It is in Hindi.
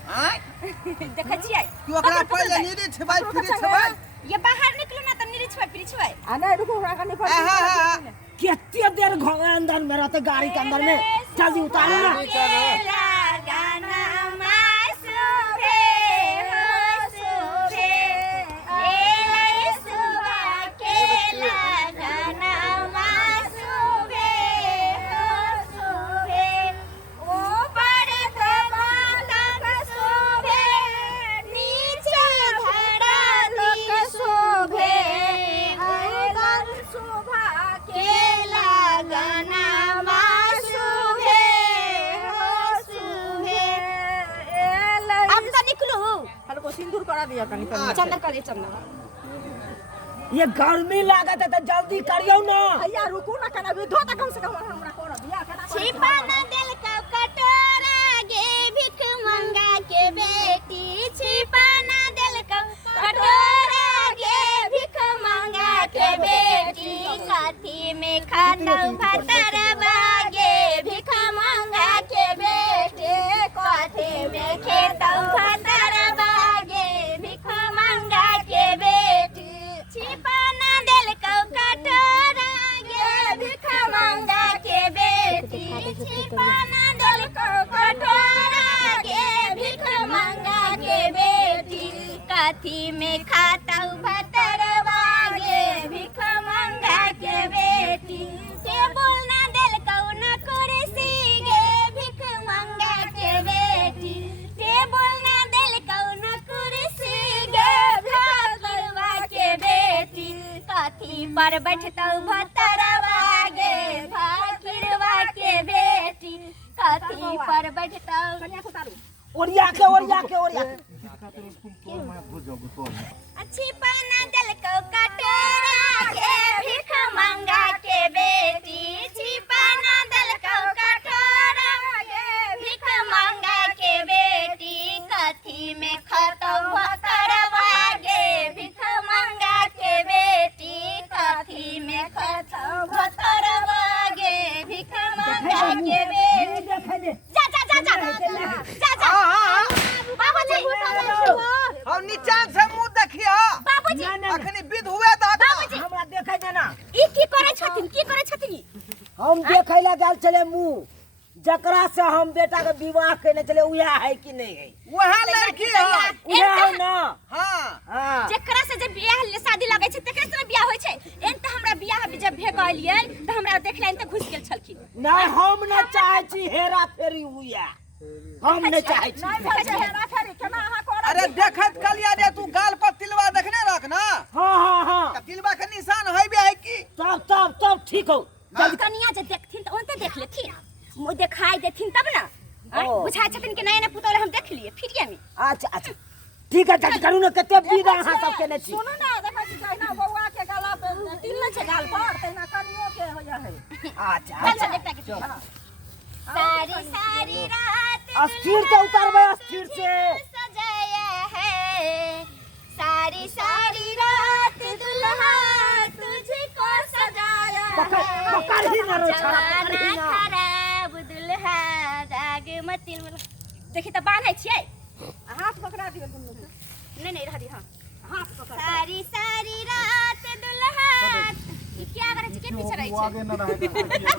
देखै छियै तू ओकरा पहिले निरी छबाई फिरी छबाई ये बाहर निकलो ना त निरी छबाई फिरी छबाई आ नहीं रुको ओकरा कनी फट कितने देर घर अंदर में रहते गाड़ी के अंदर में जल्दी उतारो ना सिंदूर करा दिया कनी चंदन कर दे चंदन ये गर्मी लागत है तो जल्दी करियो ना भैया रुको ना कना भी धो त कम से कम हमरा कर दिया कना छिपा ना दिल का कटोरा गे भिख मंगा के बेटी छिपा ना दिल का कटोरा गे भिख मंगा के बेटी काठी में खाता भतर बागे भिख मंगा के बेटी काठी में खाता भतर बागे भिख मंगा के बेटी छिपा ना दिल का कटोरा गे भिख मंगा के बेटी छिपा ना दिल का कटोरा गे भिख मंगा के बेटी काठी में खाता भतर बागे भिख मंगा के बेटी टेबल ना दिल कौन कुर्सी गे भिख मंगा के बेटी टेबल ना दिल कौन कुर्सी गे भिख मंगा के बेटी काठी पर बैठता भतर बागे भाखिरवा के बेटी काठी पर बैठता कन्या को तारू ओरिया के अच्छी पाना दिल को कटोरा के भिख मंगा के बेटी छिपाना दिल को कटोरा के भिख मंगा के बेटी कथी में खतो भतर बागे भिख मंगा के बेटी कथी में खतो भतर बागे भिख मंगा के बेटी जा जा जा जा जा जा बाबूजी हम नीचा से मुंह देखियो बाबूजी अखनी विध हुए त हमरा देखे देना ई की करे छथिन हम देखे ला गेल चले मुंह जकरा से हम बेटा के विवाह करने चले उया है कि नहीं है वह लड़की है उया है ना हां हां जेकरा से जब बियाह शादी लगे छै तकरा से बियाह होय छै एन त हमरा बियाह जब भेगलियै त हमरा देखलैन त घुस गेल छलखिन नहीं हम न चाहे छी हेरा फेरी उया हम न चाहे छी नहीं भाई हेरा फेरी केना अहा कर अरे देखत कलिया रे तू गाल पर तिलवा देखने रख ना हां तिलवा के निशान हइबे है की तब ठीक हो कनिया जे देखथिन त ओनते देख लेथिन मु देखाई देथिन तब ना बुझाय छथिन कि नया पुतौल हम देख लिए फिरिया में अच्छा ठीक है जल्दी करू ना कते विदा अहाँ सब केने छी सुनो ना देखै छी जहिना बौआ के गला पे तिल न छै गाल पर तहिना कनियो के होया है अच्छा चल देखता के सारी सारी रात अस्थिर से उतारबे अस्थिर से सजाया है सारी सारी रात दुल्हा तुझको सजाया पकड़ ही ना रो छड़ा पकड़ ही ना खराब दुल्हा दाग मतिल देखि त बान्है छियै हाथ पकड़ा दियो दुनु नहीं रह दी हां हाथ पकड़ सारी सारी रात दुल्हा ई क्या करे छै के पीछे रहै छै